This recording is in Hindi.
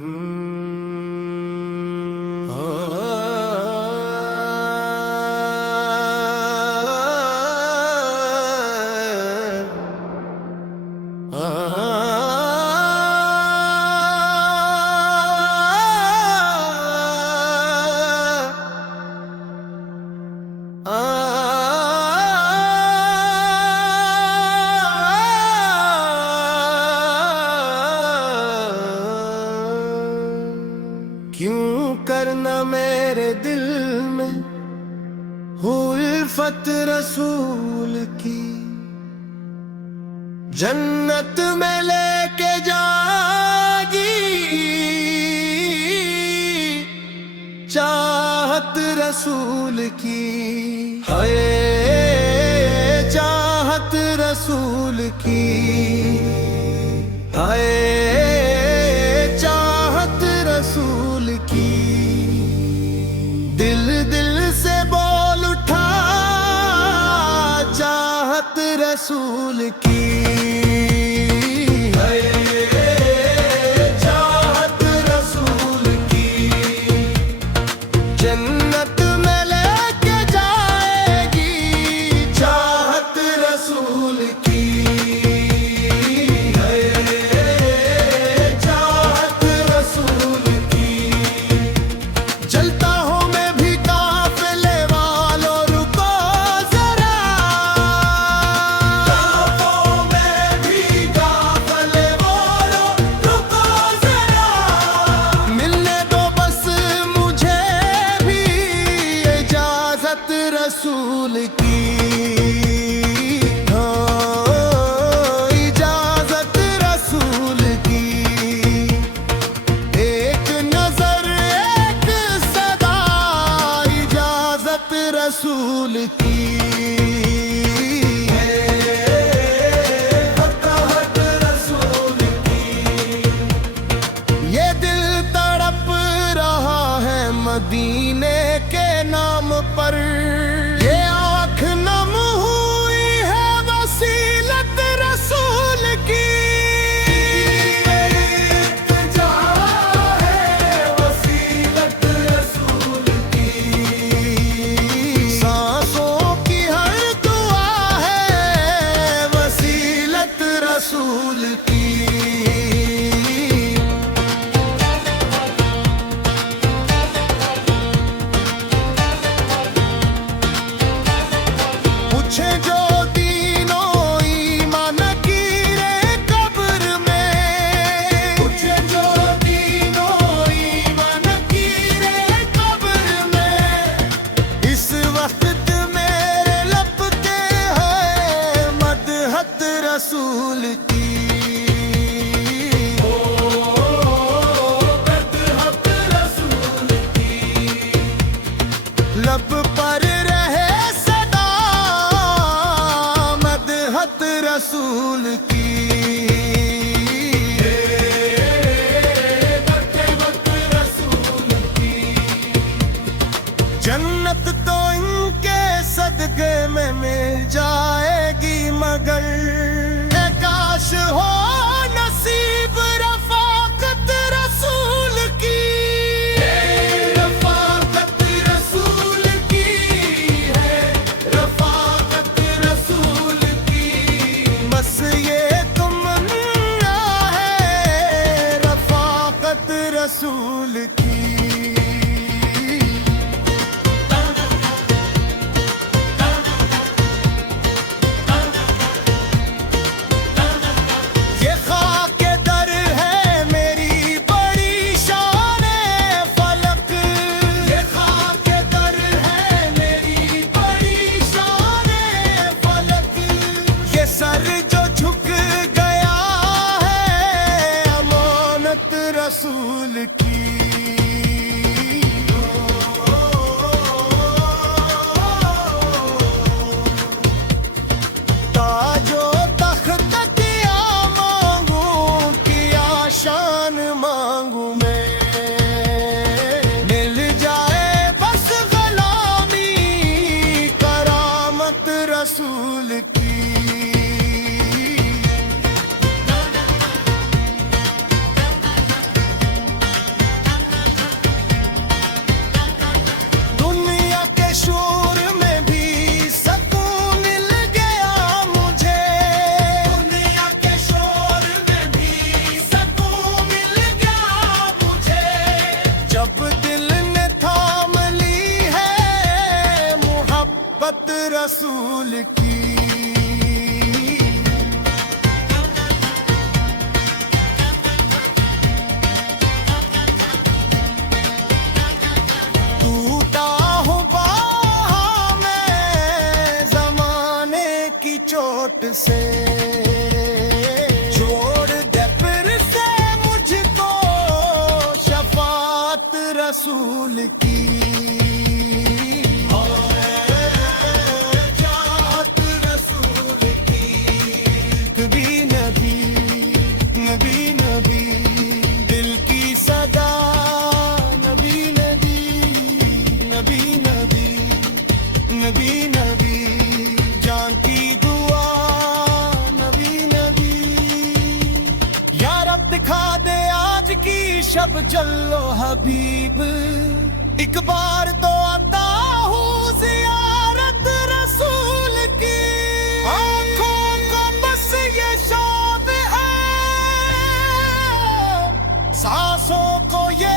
क्यों करना मेरे दिल में उल्फत रसूल की, जन्नत में लेके जागी चाहत रसूल की। हाय चाहत रसूल की, हाय चाहत रसूल की। दिल दिल से बोल उठा चाहत रसूल की। चाहत रसूल की, जन्नत में लेके जाएगी चाहत रसूल की। चाहत रसूल की, चलता हूँ मैं भी काफिले वालों रुको जरा। चलता हूँ मैं भी काफिले वालों रुको जरा। मिलने दो बस मुझे भी इजाजत रसूल की। हाँ, इजाजत रसूल की। एक नजर एक सदा इजाजत रसूल की। फतहत रसूल की। ये दिल तड़प रहा है मदीने के नाम पर। ये आँख नम हुई है वसीलत रसूल की। इल्तिजा है वसीलत रसूल की। सांसों की हर दुआ है वसीलत रसूल की। पूछे जो दीनो ईमान की रे कब्र में। पूछे जो दीनो ईमान की रे कब्र में। इस वक्त मेरे लब पे है मदहत रसूल की। मदहत रसूल की। लब पर रहे सदा मदहत रसूल की। मदहत रसूल की। जन्नत तो इनके सदके में मिल जाएगी मगर ए काश हो नसीब रफाकत रसूल की। रफाकत रसूल की है, रफाकत रसूल की। बस ये तमन्ना है रफाकत रसूल की। ये खाके दर है मेरी बड़ी शान-ए फलक। ये खाके दर है मेरी बड़ी शान-ए फलक। ये सर जो झुक गया है अमानत रसूल की। ताजो तख्त किया मांगू किया शान मांगू मैं। मिल जाए बस गुलामी करामत रसूल की। रसूल की। टूटा हूँ बाहों में ज़माने की चोट से, जोड़ दे फिर से मुझको शफात रसूल की। जात रसूल की। नबी नबी नबी नबी दिल की सदा, नबी नबी नबी नबी नबी नबी जान की दुआ, नबी नबी। या रब दिखा दे आज की शब जल्लो हबीब, एक बार तो आता हूँ ज़ियारत रसूल की। आँखों को बस ये शौक़ है, सांसों को ये